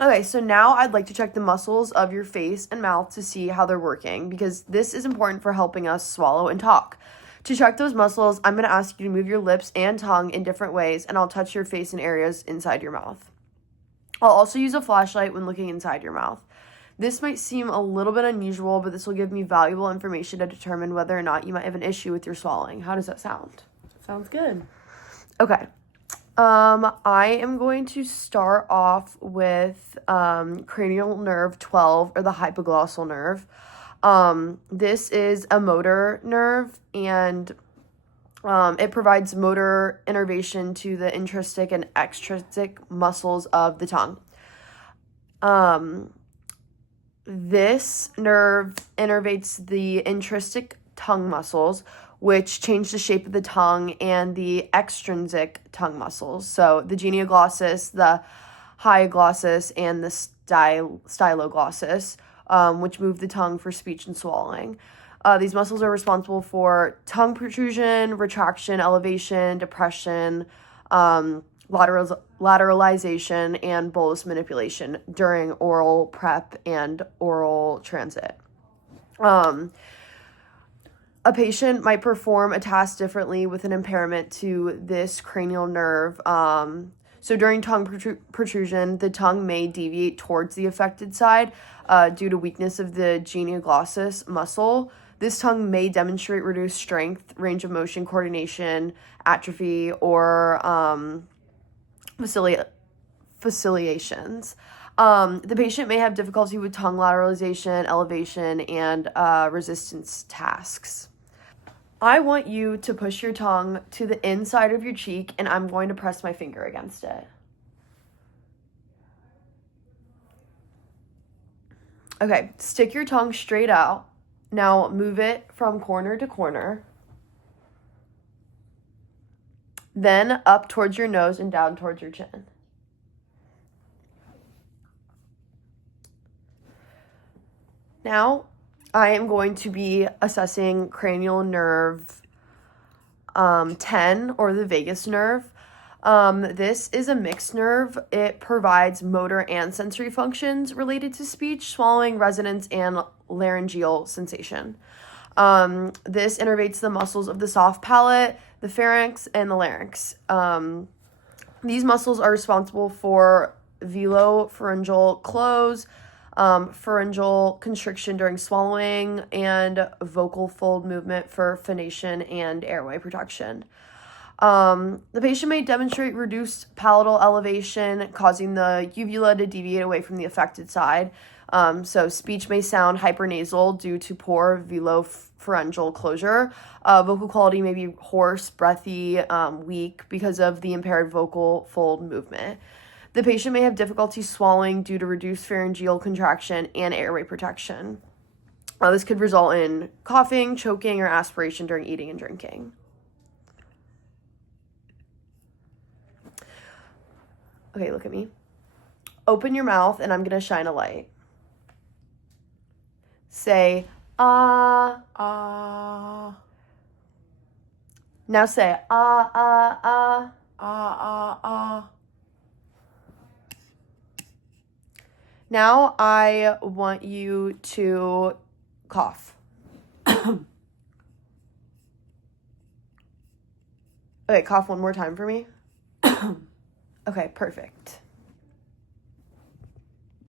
Okay, so now I'd like to check the muscles of your face and mouth to see how they're working because this is important for helping us swallow and talk. To check those muscles, I'm going to ask you to move your lips and tongue in different ways, and I'll touch your face in areas inside your mouth. I'll also use a flashlight when looking inside your mouth. This might seem a little bit unusual, but this will give me valuable information to determine whether or not you might have an issue with your swallowing. How does that sound? Sounds good. Okay. I am going to start off with cranial nerve 12, or the hypoglossal nerve. This is a motor nerve, and it provides motor innervation to the intrinsic and extrinsic muscles of the tongue. This nerve innervates the intrinsic tongue muscles, which change the shape of the tongue, and the extrinsic tongue muscles. So the genioglossus, the hypoglossal, and the styloglossus, which move the tongue for speech and swallowing. These muscles are responsible for tongue protrusion, retraction, elevation, depression, lateralization, and bolus manipulation during oral prep and oral transit. A patient might perform a task differently with an impairment to this cranial nerve. So during tongue protrusion, the tongue may deviate towards the affected side due to weakness of the genioglossus muscle. This tongue may demonstrate reduced strength, range of motion, coordination, atrophy, or facilitations. The patient may have difficulty with tongue lateralization, elevation, and resistance tasks. I want you to push your tongue to the inside of your cheek, and I'm going to press my finger against it. Okay, stick your tongue straight out. Now move it from corner to corner. Then up towards your nose and down towards your chin. Now, I am going to be assessing cranial nerve 10, or the vagus nerve. This is a mixed nerve. It provides motor and sensory functions related to speech, swallowing, resonance, and laryngeal sensation. This innervates the muscles of the soft palate, the pharynx, and the larynx. These muscles are responsible for velopharyngeal close, pharyngeal constriction during swallowing, and vocal fold movement for phonation and airway protection. The patient may demonstrate reduced palatal elevation, causing the uvula to deviate away from the affected side. So speech may sound hypernasal due to poor velopharyngeal closure. Vocal quality may be hoarse, breathy, weak because of the impaired vocal fold movement. The patient may have difficulty swallowing due to reduced pharyngeal contraction and airway protection. This could result in coughing, choking, or aspiration during eating and drinking. Okay, look at me. Open your mouth, and I'm going to shine a light. Say, ah. Ah. Now say, ah, ah, ah. Ah, ah, ah. Now I want you to cough. Okay, cough one more time for me. Okay, perfect.